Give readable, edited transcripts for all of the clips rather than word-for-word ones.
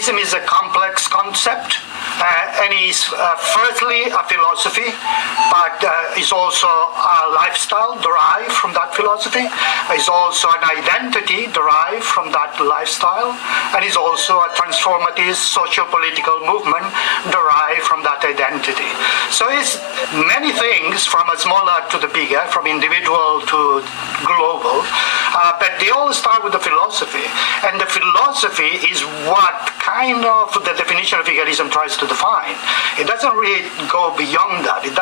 veganism is a complex concept, and is firstly a philosophy, but is also a lifestyle derived from that philosophy, is also an identity derived from that lifestyle, and is also a transformative socio-political movement derived from that identity. So it's many things, from a smaller to the bigger, from individual to global, but they all start with the philosophy. And the philosophy is what kind of the definition of veganism tries to define. It doesn't really go beyond that. It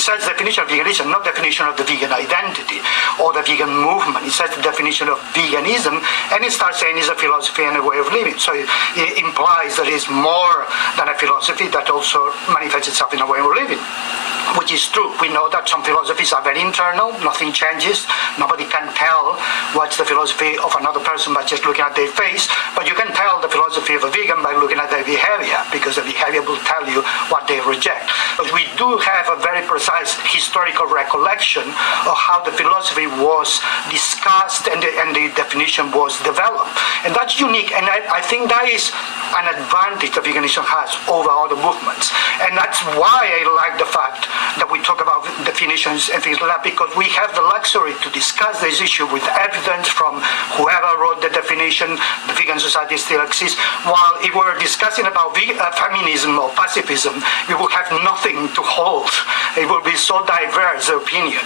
says definition of veganism, not definition of the vegan identity or the vegan movement. It says the definition of veganism, and it starts saying it's a philosophy and a way of living. So it implies that it's more than a philosophy that also manifests itself in a way of living, which is true. We know that some philosophies are very internal, nothing changes, nobody can tell what's the philosophy of another person by just looking at their face, but you can tell the philosophy of a vegan by looking at their behavior, because the behavior will tell you what they reject. But we do have a very precise historical recollection of how the philosophy was discussed and the definition was developed. And that's unique, and I think that is an advantage that veganism has over other movements. And that's why I like the fact that we talk about definitions and things like that, because we have the luxury to discuss this issue with evidence from whoever wrote the definition. The vegan society still exists. While if we're discussing about feminism or pacifism, we will have nothing to hold. It will be so diverse, the opinion.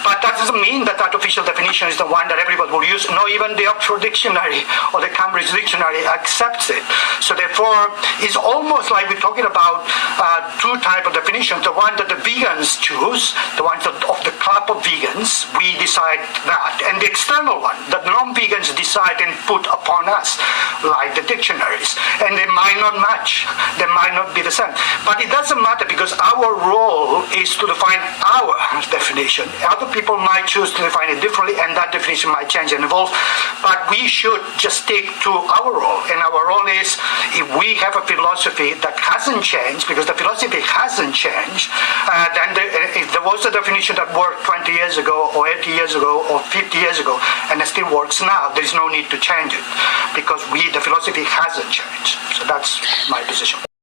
But that doesn't mean that that official definition is the one that everybody will use. No, even the Oxford Dictionary or the Cambridge Dictionary accepts it. So therefore, it's almost like we're talking about two types of definitions. The one that the vegans choose, the ones of the club of vegans, we decide that. And the external one, that non-vegans decide and put upon us, like the dictionaries. And they might not match. They might not be the same. But it doesn't matter, because our role is to define our definition. Other people might choose to define it differently, and that definition might change and evolve, but we should just stick to our role. And our role is, if we have a philosophy that hasn't changed, because the philosophy hasn't changed, then if there was a definition that worked 20 years ago, or 80 years ago, or 50 years ago, and it still works now, there's no need to change it, because the philosophy hasn't changed. So that's my position.